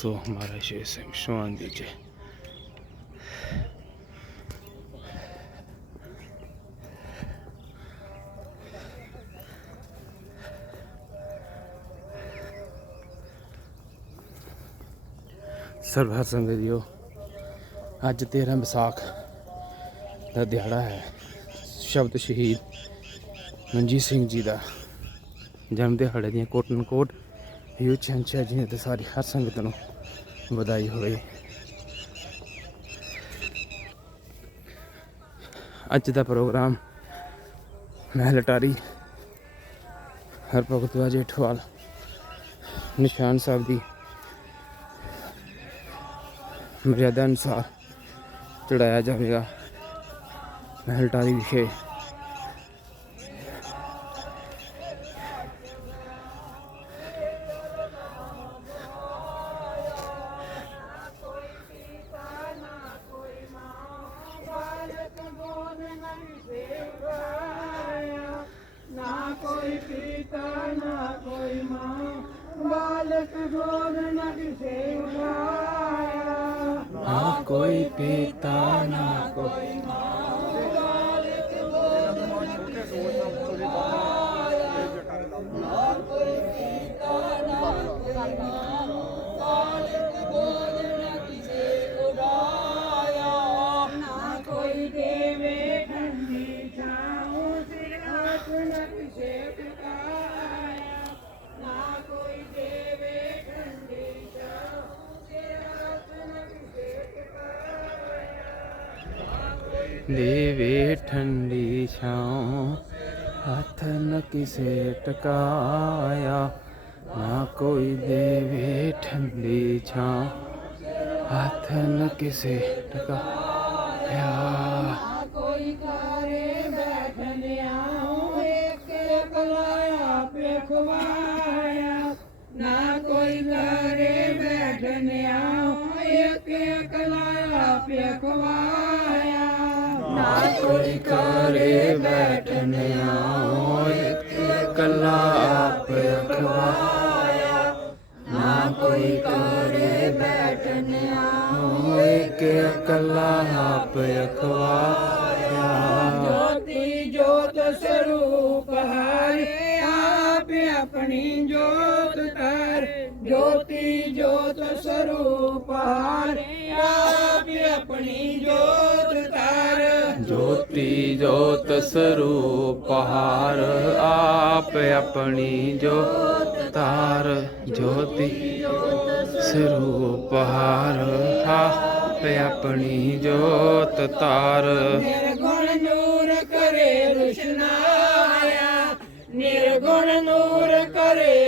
Su Maraş isim şu an gece. ਸਰਬ ਹਰਸਨ video ਅੱਜ 13 ਵਿਸਾਖ ਦਾ ਦਿਹਾੜਾ ਹੈ ਸ਼ਬਦ ਸ਼ਹੀਦ ਮਨਜੀਤ ਸਿੰਘ ਜੀ ਦਾ ਜਨਮ ਦਿਹਾੜੇ ਦੀਆਂ ਕੋਟਨ ਕੋਟ ਯੂ ਚੰਚਾ ਜੀ ਨੇ ਤੇ ਸਾਰੀ ਹਰ ਸੰਗਤ ਨੂੰ ਵਧਾਈ ਹੋਵੇ। ਅੱਜ ਦਾ ਪ੍ਰੋਗਰਾਮ ਮਹਿਲਟਾਰੀ ਹਰ ਭਗਤਵਾ ਜੇਠਵਾਲ, ਨਿਸ਼ਾਨ ਸਾਹਿਬ ਦੀ ਮਰਿਆਦਾ ਅਨੁਸਾਰ ਚੜਾਇਆ ਜਾਵੇਗਾ ਮਹਿਲਟਾਰੀ ਵਿਖੇ। ਦੇਵੇ ਠੰਡੀ ਛਾਂ ਹੱਥ ਨ ਕਿਸੇ ਟਕਾਇਆ। ਨਾ ਕੋਈ ਦੇਵੇ ਠੰਡੀ ਛਾਂ ਹੱਥ ਨ ਕਿਸੇ ਟਕਾਇਆ। ਕੋਈ ਕਰੇ ਬੈਠਨ ਆਓ, ਇੱਕ ਕੱਲਾ ਆਪ ਅਖਵਾਇਆ ਨਾ ਕੋਈ ਕਰੇ ਬੈਠਨ ਆਓ, ਇੱਕ ਕੱਲਾ ਆਪ ਅਖਵਾਇਆ ਜੋਤੀ ਜੋਤ ਸਰੂਪ ਹਰੇ, ਆਪ ਆਪਣੀ ਜੋਤ ਧਰ। ਜੋਤੀ ਜੋਤ ਸਰੂਪ ਹਰੇ ਆਪ ਆਪਣੀ ਜੋਤ ਧਰ। ਜੋਤੀ ਜੋਤ ਸਰੂਪ ਹਾਰ। ਆਪ ਆਪਣੀ ਜੋਤ ਤਾਰ ਜੋਤੀ ਸਰੂਪ ਹਾਰ। ਆਪ ਆਪਣੀ ਜੋਤ ਤਾਰ ਨਿਰਗੁਣ ਨੂਰ ਕਰੇ ਰੁਸ਼ਨਾਇਆ। ਨਿਰਗੁਣ ਨੂਰ ਕਰੇ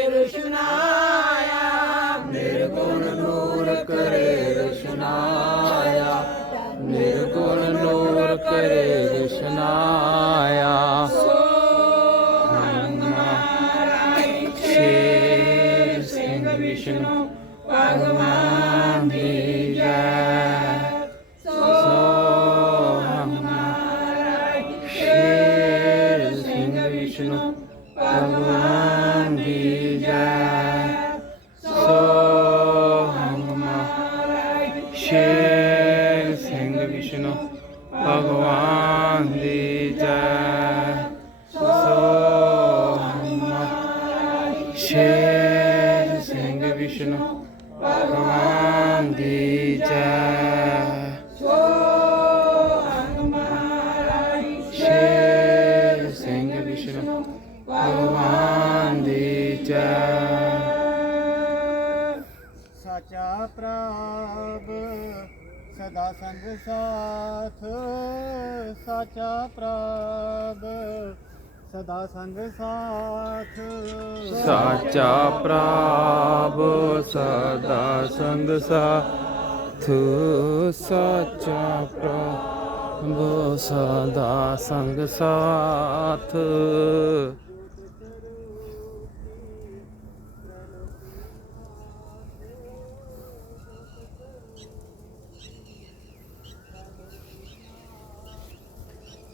ਸਾਚਾ ਪ੍ਰਭ ਸਦਾ ਸੰਗ ਸਾਥ। ਸਾਚਾ ਪ੍ਰਭ ਸਦਾ ਸੰਗ ਸਾਥ।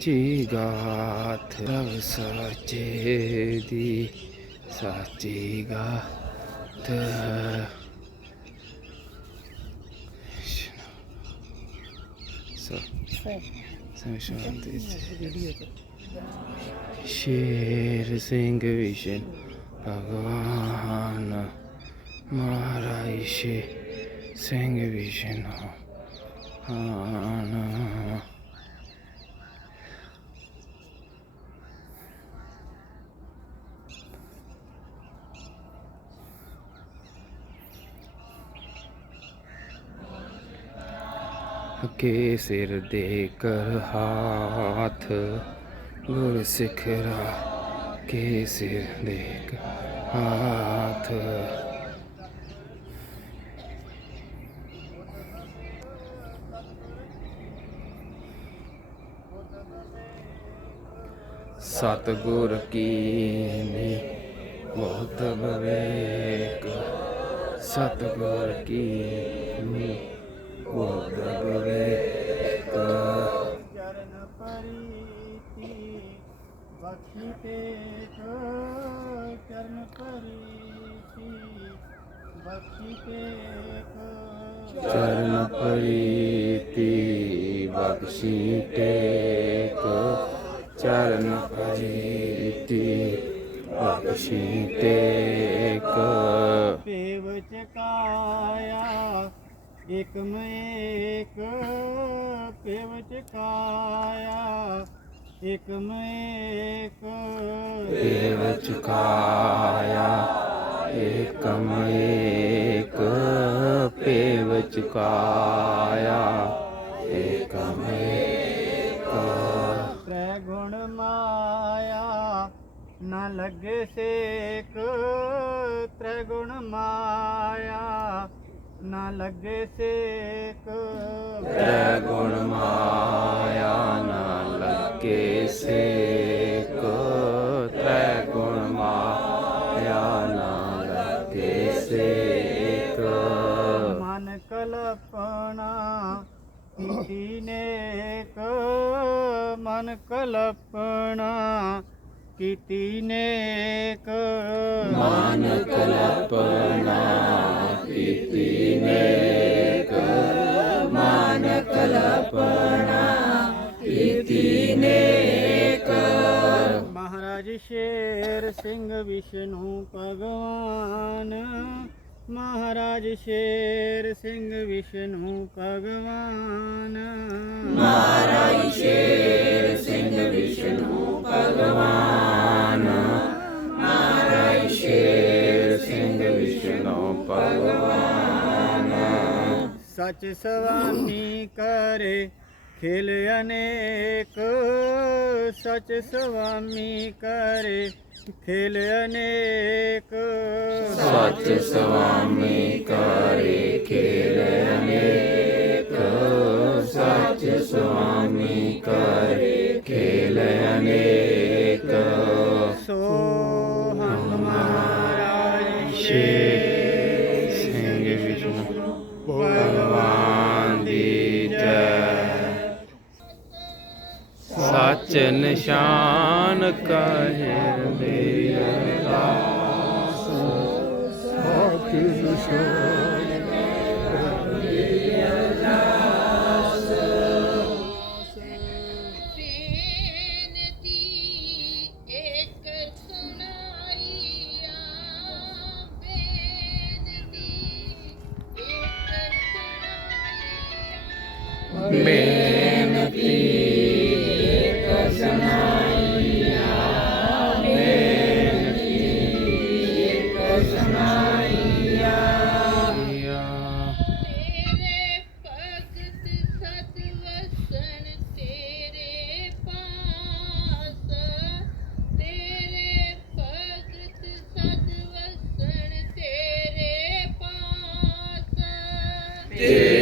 ਜੋਤ ਸਰੂਪੀ ਤ੍ਰ ਕੀ ਨਾਥ ਜੀ ਗਾਥ ਰਵ ਸਚੇ ਦੀ ਸਾਚੀ ਗਾਥ ਸੋ ਸੰਸ਼ਾਂਤੀ ਸ਼ੇਰ ਸਿੰਘ ਵਿਸ਼ਨ ਭਗਵਾਨ ਮਹਾਰਾਜ ਸ਼ੇ ਸਿੰਘ ਵਿਸ਼ਨ ਆਨ ਕੇ ਸਿਰ ਦੇ ਕਰ ਹਾਥ ਗੁਰ ਸਿਖਰਾ ਕੇ ਸਿਰ ਦੇ ਚਰਨ ਪ੍ਰੀਤੀ ਬਖਸ਼ੀ ਟੇਕ। ਚਰਨ ਪ੍ਰੀਤੀ ਬਖਸ਼ੀ ਟੇਕ। ਪੇਵ ਚਕਾਇਆ ਇਕਮ ਏਕ। ਪੇਵ ਚਕਾਇਆ ਇਕਮ ਏਕ। ਦੇਵ ਚੁਕਾਇਆ ਏਕਮ ਏਕ। ਪੇਵ ਚੁਕਾਇਆ ਏਕਮ ਏਕ। ਤ੍ਰੈ ਗੁਣ ਮਾਇਆ ਨਾ ਲੱਗੇ ਸੇਕ। ਤ੍ਰੈ ਗੁਣ ਮਾਇਆ ਨਾ ਲੱਗੇ ਸੇਕ। ਤ੍ਰੈ ਗੁਣ ਮਾਇਆ ਨਾ ਲੱਗੇ ਸੇਕ। ਤ੍ਰੈ ਗੁਣ ਮਾਇਆ ਕੀਤੀ ਨੇਕ ਮਨ ਕਲਪਨਾ ਕੀਤੀ ਨੇਕ। ਮਨ ਕਲਪਨਾ ਕੀਤੀ ਨੇਕ। ਮਨ ਕਲਪਨਾ ਕੀਤੀ ਨੇਕ। ਮਹਾਰਾਜ ਸ਼ੇਰ ਸਿੰਘ ਵਿਸ਼ਨੂੰ ਭਗਵਾਨ। ਮਹਾਰਾਜ ਸ਼ੇਰ ਸਿੰਘ ਵਿਸ਼ਨੂੰ ਭਗਵਾਨ। ਮਹਾਰਾਜ ਸ਼ੇਰ ਸਿੰਘ ਵਿਸ਼ਨੂੰ ਭਗਵਾਨ। ਮਹਾਰਾਜ ਸ਼ੇਰ ਸਿੰਘ ਵਿਸ਼ਨੂੰ ਭਗਵਾਨ। ਸਚ ਸਵਾਮੀ ਕਰੇ ਖੇਲ ਅਨੇਕ ਸਚ ਸਵਾਮੀ ਕਰੇ। ਖੇਲ ਅਨੇਕ ਸਚ ਸੁਆਮੀ ਕਰੇ ਖੇਲ ਅਨੇਕ ਸਚ ਸੁਆਮੀ ਕਰੇ ਖੇਲ ਅਨੇਕ। ਸੋ ਹਮ ਮਹਾਰਾਜ ਨਿਸ਼ਾਨ ਕਹਿ? ਤੇਰੇ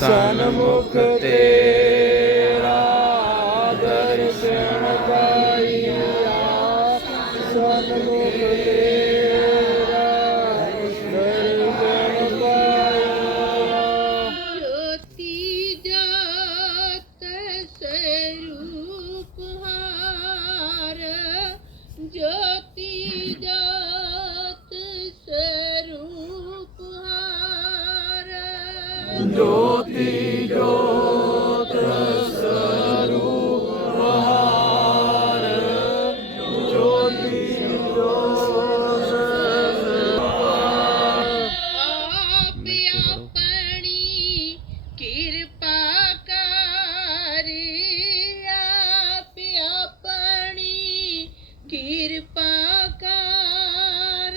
ਸਨਮੁਖ ਤੇਰਾ ਕਿਰਪਾ ਕਰ।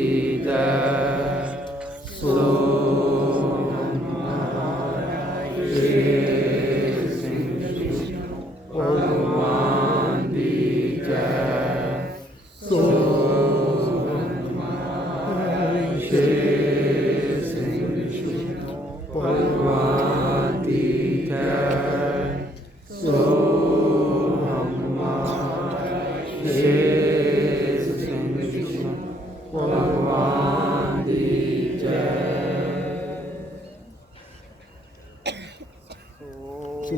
que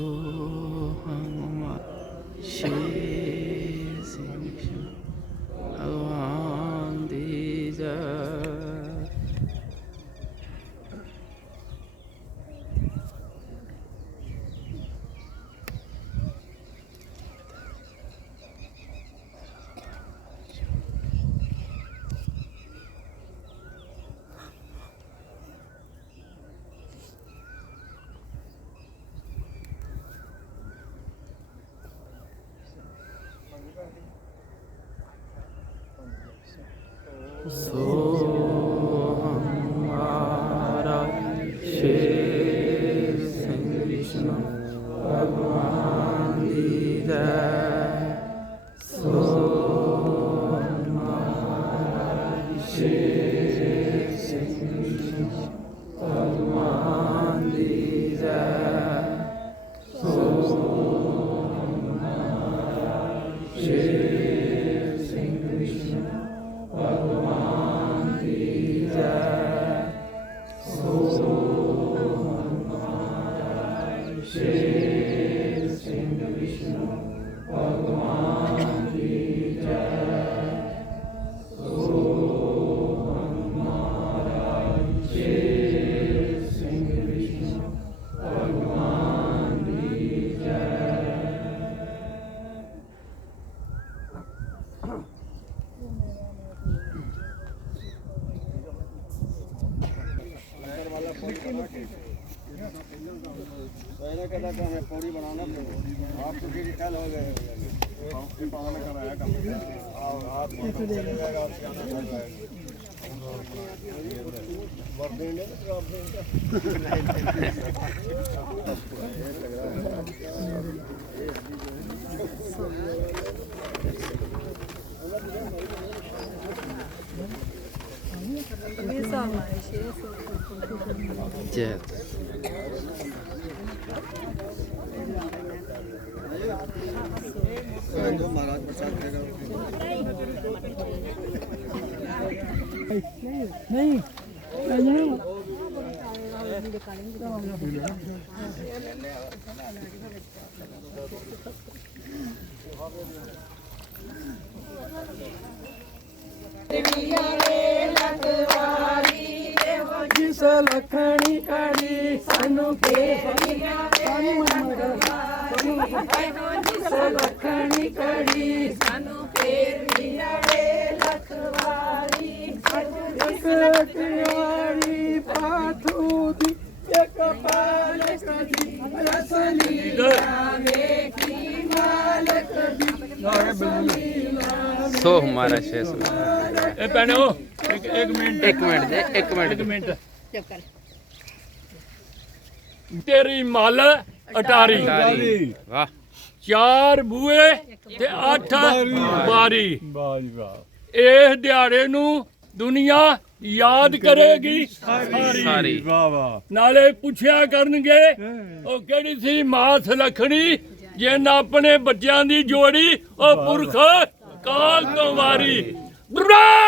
Oh, on these earth. ਬਣਾਉਣਾ ਪਊਗਾ ਆਪ ਤੁਸੀਂ ਰਿਟਾਇਰ ਹੋ ਗਏ हो आपके पालन कराया कम आप आप चले जाएगा आप जाना चल जाएगा जय नहीं नहीं जिस लखनी कड़ी सानू के सानी मगवा ਕਰੋਨੀ ਸਲਖਣੀ ਕੜੀ ਸਾਨੂੰ ਫੇਰ ਮਿਲੜੇ ਲਖਵਾਰੀ ਸਤਿ ਤਿਆਰੀ ਪਾਥੂ ਦੀ ਇੱਕ ਪਾਲ ਕਦੀ ਰਸਲੀ ਲਾਵੇ ਕੀ ਮਾਲਕ ਦੀ ਰਸਲੀ ਲਾਵੇ ਸੋ ਹਮਾਰਾ ਸ਼ੇਸ ਇਹ ਪੈਣੋ ਇੱਕ ਇੱਕ ਮਿੰਟ। ਇੱਕ ਮਿੰਟ ਦੇ ਇੱਕ ਮਿੰਟ। ਇੱਕ ਮਿੰਟ। ਚੁੱਪ ਕਰ ਤੇਰੀ ਮਾਲ ਅਟਾਰੀ। ਵਾਹ। ਚਾਰ ਬੂਏ ਤੇ ਅੱਠ ਬਾਰੀ। ਇਸ ਦਿਹਾੜੇ ਨੂੰ ਦੁਨੀਆ ਯਾਦ ਕਰੇਗੀ। ਸਾਰੀ। ਸਾਰੀ। ਨਾਲੇ ਪੁੱਛਿਆ ਕਰਨਗੇ ਉਹ ਕਿਹੜੀ ਸੀ ਮਾਂ ਸੁਲੱਖਣੀ ਜਿਨ ਆਪਣੇ ਬੱਚਿਆਂ ਦੀ ਜੋੜੀ ਉਹ ਪੁਰਖ ਕਾਲ ਤੋਂ ਵਾਰੀ। ਬੁਰਾ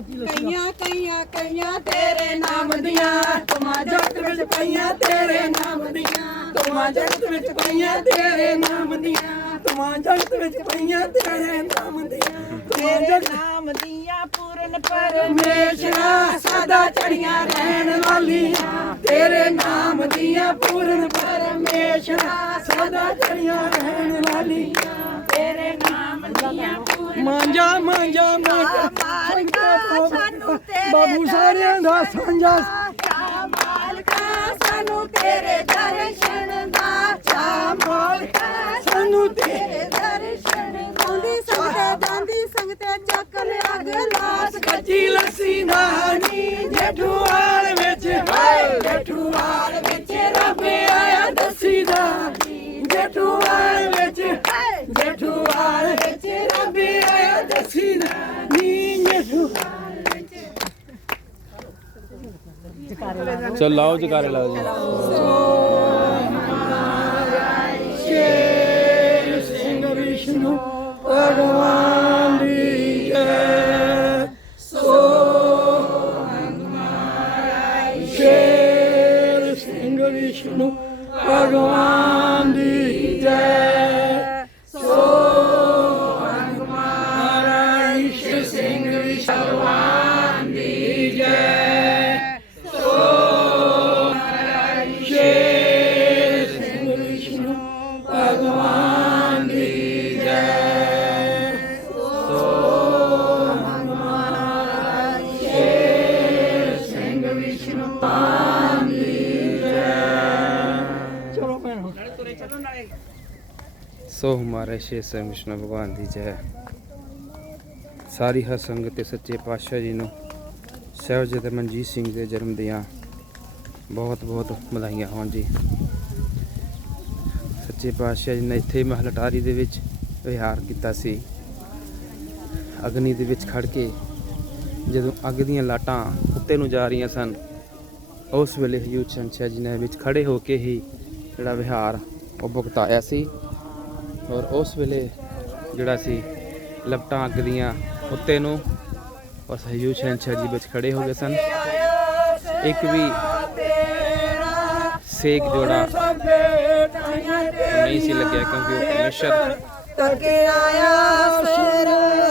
ਚੋਂ ਕਈਆਂ ਕਈਆਂ ਕਈਆਂ ਤੇਰੇ ਨਾਮ ਦੀਆਂ ਤੁਮਾ ਜਗਤ ਵਿੱਚ ਪਈਆਂ ਤੇਰੇ ਨਾਮ ਦੀਆਂ। ਤੁਮਾ ਜਗਤ ਵਿੱਚ ਪਈਆਂ ਤੇਰੇ ਨਾਮ ਦੀਆਂ ਤੁਮਾ ਜਗਤ ਵਿੱਚ ਪਈਆਂ ਤੇਰੇ ਨਾਮ ਦੀਆਂ। ਤੇਰੇ ਨਾਮ ਦੀਆਂ ਪੂਰਨ ਪਰਮੇਸ਼ਰਾ ਸਦਾ ਚੜੀਆਂ ਰਹਿਣ ਵਾਲੀਆਂ। ਤੇਰੇ ਨਾਮ ਦੀਆਂ ਪੂਰਨ ਪਰਮੇਸ਼ਰਾ ਸਦਾ ਚੜੀਆਂ ਮਾਂਜਾ ਮਾਂਜਾ ਮਾਲਕਾ ਸਾਨੂੰ ਤੇਰੇ ਬਾਬੂ ਸਾਰਿਆਂ ਦਾ ਸਾਂਝਾ। ਚਾ ਮਾਲਕਾ ਸਾਨੂੰ ਤੇਰੇ ਦਰਸ਼ਨ ਦਾ। ਚਾ ਮਾਲਕਾ ਸਾਨੂੰ ਤੇਰੇ ਦਰਸ਼ਨ ਗਾਉਂਦੀ ਸੰਗਤੇ ਗਾਉਂਦੀ ਸੰਗਤੇ ਚੱਕ ਲਿਆ ਗਲਾਸ। ਕੱਚੀ ਲੱਸੀ ਨਾਣੀ ਜਠੂਆਲ ਵਿੱਚ ਹਾਏ ਜਠੂਆਲ ਵਿੱਚ ਰੱਬ ਆਇਆ ਦੱਸੀ ਦਾ ਜਠੂਆਲ ਵਿੱਚ ਜਠੂਆਲ ਵਿੱਚ ਰੱਬ ਆਇਆ ਦੱਸੀ ਦਾ ਨੀ ਜਠੂਆਲ ਚਲੋ ਲਾਓ ਜਕਾਰੇ ਲਾਓ ਜੀ ਸਿੰਘ ਵਿਸ਼ਨੂੰ ਭਗਵਾਨ ਦੀ ਜੈ ਸੋ ਸ਼ੇਰ ਸਿੰਘ ਵਿਸ਼ਨੂੰ ਭਗਵਾਨ ਸੋ ਹਮਾਰੇ ਸ਼ੇ ਸੇ ਵਿਸ਼ਨੂੰ ਭਗਵਾਨ ਦੀ ਜੈ। ਸਾਰੀ ਹਰ ਸੰਗਤ ਤੇ ਸੱਚੇ ਪਾਤਸ਼ਾਹ ਜੀ ਨੂੰ ਸਹਿਬਜ਼ਾਦੇ ਮਨਜੀਤ ਸਿੰਘ ਦੇ ਜਨਮ ਦੀਆਂ ਬਹੁਤ ਬਹੁਤ ਵਧਾਈਆਂ ਹੋਣ ਜੀ। ਸੱਚੇ ਪਾਤਸ਼ਾਹ ਜੀ ਨੇ ਇੱਥੇ ਮਹਲਟਾਰੀ ਦੇ ਵਿੱਚ ਵਿਹਾਰ ਕੀਤਾ ਸੀ। ਅਗਨੀ ਦੇ ਵਿੱਚ ਖੜ ਕੇ ਜਦੋਂ ਅੱਗ ਦੀਆਂ ਲਾਟਾਂ ਉੱਤੇ ਨੂੰ ਜਾ ਰਹੀਆਂ ਸਨ, ਉਸ ਵੇਲੇ ਹਯੂਜ ਸ਼ੰਸ਼ਾ ਜੀ ਨੇ ਵਿੱਚ ਖੜੇ ਹੋ ਕੇ ਹੀ ਜਿਹੜਾ ਵਿਹਾਰ ਉਹ ਭੁਗਤਾਇਆ ਸੀ। ਔਰ ਉਸ ਵੇਲੇ ਜਿਹੜਾ ਸੀ ਲਪਟਾਂ ਅੱਗ ਦੀਆਂ ਉੱਤੇ ਨੂੰ ਔਰ ਹਯੂਜ ਸ਼ੰਸ਼ਾ ਜੀ ਵਿੱਚ ਖੜੇ ਹੋ ਗਏ ਸਨ। ਇੱਕ ਵੀ ਸੇਕ ਜੋੜਾ ਨਹੀਂ ਸੀ ਲੱਗਿਆ ਕਿਉਂਕਿ ਉਹ ਪਰਮੇਸ਼ਰ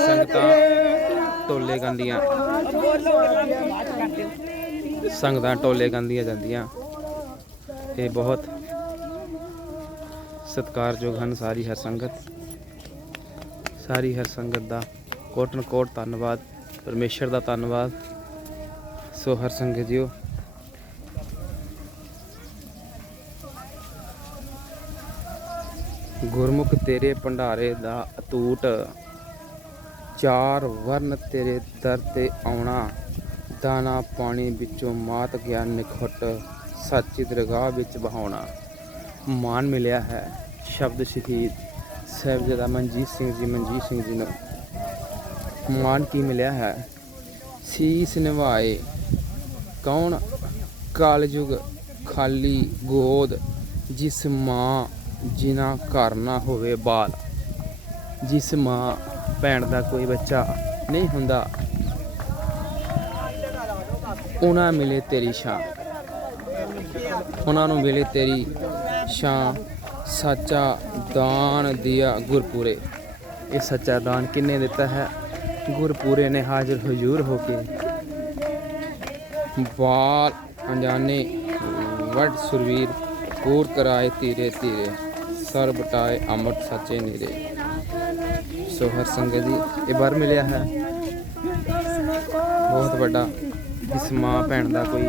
ਸੰਗਤਾਂ ਢੋਲੇ ਗਾਉਂਦੀਆਂ ਸੰਗਤਾਂ ਢੋਲੇ ਗਾਉਂਦੀਆਂ ਜਾਂਦੀਆਂ। ਇਹ ਬਹੁਤ ਸਤਿਕਾਰਯੋਗ ਹਨ ਸਾਰੀ ਹਰ ਸੰਗਤ। ਸਾਰੀ ਹਰ ਸੰਗਤ ਦਾ ਕੋਟਨ ਕੋਟ ਧੰਨਵਾਦ, ਪਰਮੇਸ਼ਰ ਦਾ ਧੰਨਵਾਦ। ਸੋ ਹਰ ਸੰਗਤ ਜੀਓ। ਗੁਰਮੁਖ ਤੇਰੇ ਭੰਡਾਰੇ ਦਾ ਅਤੂਟ, ਚਾਰ ਵਰਨ ਤੇਰੇ ਦਰ ਤੇ ਆਉਣਾ। ਦਾਣਾ ਪਾਣੀ ਵਿੱਚੋਂ ਮਾਤ ਗਿਆਨ ਨਿਖਟ, ਸੱਚੀ ਦਰਗਾਹ ਵਿੱਚ ਬਹਾਉਣਾ ਮਾਨ ਮਿਲਿਆ ਹੈ। ਸ਼ਬਦ ਸ਼ਹੀਦ ਸਾਹਿਬਜ਼ਾਦਾ ਮਨਜੀਤ ਸਿੰਘ ਜੀ, ਮਨਜੀਤ ਸਿੰਘ ਜੀ ਨੂੰ ਮਾਨ ਕੀ ਮਿਲਿਆ ਹੈ? ਸੀਸ ਨਿਭਾਏ ਕੌਣ ਕਾਲਯੁਗ ਖਾਲੀ ਗੋਦ, ਜਿਸ ਮਾਂ ਜਿਨਾ ਘਰ ਨਾ ਹੋਵੇ ਬਾਲ। ਜਿਸ ਮਾਂ ਭੈਣ ਦਾ ਕੋਈ ਬੱਚਾ ਨਹੀਂ ਹੁੰਦਾ, ਉਹਨਾਂ ਮਿਲੇ ਤੇਰੀ ਸ਼ਾਨ ਉਹਨਾਂ ਨੂੰ ਮਿਲੇ ਤੇਰੀ ਸ਼ਾਨ ਸੱਚਾ ਦਾਨ ਦਿਆ ਗੁਰਪੂਰੇ। ਇਹ ਸੱਚਾ ਦਾਨ ਕਿੰਨੇ ਦਿੱਤਾ ਹੈ? ਗੁਰਪੂਰੇ ਨੇ ਹਾਜ਼ਰ ਹਜ਼ੂਰ ਹੋ ਕੇ। ਬਾਲ ਅਣਜਾਣੇ, ਵੱਡ ਸੁਰਵੀਰ ਪੂਰ ਕਰਾਏ ਧੀਰੇ ਧੀਰੇ, ਸਰ ਬਟਾਏ ਅੰਮ੍ਰਿਤ ਸੱਚੇ ਨੀਰੇ। ਸੋ ਹਰ ਸੰਗਤ ਜੀ ਇਹ ਬਾਰ ਮਿਲਿਆ ਹੈ। ਬਹੁਤ ਵੱਡਾ ਇਸ ਮਾਂ ਭੈਣ ਦਾ ਕੋਈ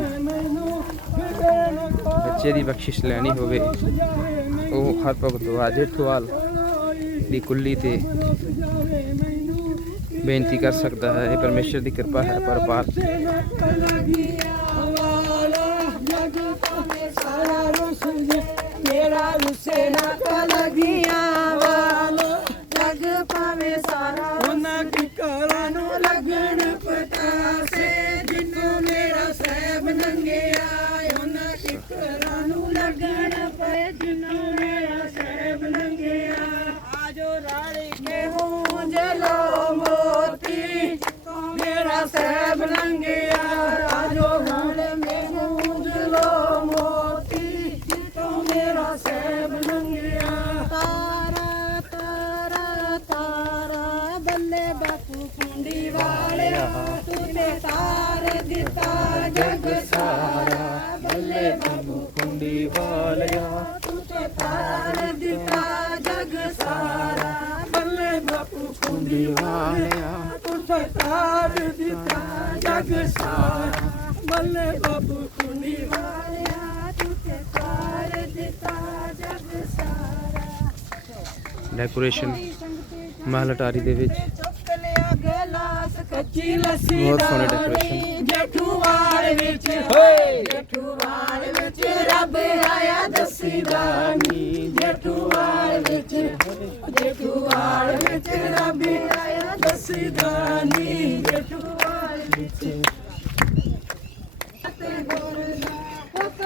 ਬੱਚੇ ਦੀ ਬਖਸ਼ਿਸ਼ ਲੈਣੀ ਹੋਵੇ। ਉਹ ਹਰ ਭਗਤ ਵਾਜੇ ਠਵਾਲ ਦੀ ਕੁੱਲੀ ਤੇ ਬੇਨਤੀ ਕਰ ਸਕਦਾ ਹੈ ਇਹ ਪਰਮੇਸ਼ਰ ਦੀ ਕਿਰਪਾ ਹੈ ਪਰਪਾਰ ਮੇਰਾ ਰੁਸੇ ਨਾ ਕਲਗੀਆਂ ਵਾਲਾ ਜਗ ਪਾਵੇ ਸਾਰਾ ਉਹਨਾਂ ਕੀ ਕਰਾਂ ਨੂੰ ਬਾਪੂ ਕੁੰਡੀ ਵਾਲਿਆ ਤੂੰ ਤਾਰ ਦਿੱਤਾ, ਜਗ ਸਾਰਾ। ਬੱਲੇ ਬਾਪੂ ਕੁੰਡੀ ਵਾਲਿਆ ਤੂੰ ਤੇ ਤਾਰ ਦਿੱਤਾ, ਜਗ ਸਾਰਾ। ਬੱਲੇ ਬਾਪੂ ਕੁੰਡੀ ਵਾਲਿਆ ਤੂੰ ਤਾਰ ਦਿੱਤਾ, ਜਗ ਸਾਰਾ। ਬੱਲੇ ਬਾਪੂ ਕੁੰਡੀ ਵਾਲਿਆ ਤੂੰ ਤਾਰ ਦਿੱਤਾ, ਜਗ ਸਾਰਾ। ਡੈਕੋਰੇਸ਼ਨ ਮਹਿਲ ਅਟਾਰੀ ਦੇ ਵਿੱਚ। ਕੱਚੀ ਲੱਸੀ ਬਹੁਤ ਦਾ ਸੋਹਣੀ। ਜੇਠੂਵਾਲ ਵਿੱਚ ਹੋਏ ਜੇਠੂਵਾਲ ਵਿੱਚ ਰੱਬ ਆਇਆ ਦਸੀਦਾ ਨੀ। ਜੇਠੂਵਾਲ ਵਿੱਚ ਜੇਠੂਵਾਲ ਵਿੱਚ ਰੱਬ ਆਇਆ ਦਸੀਦਾ ਨੀ। ਜੇਠੂਵਾਲ ਵਿੱਚ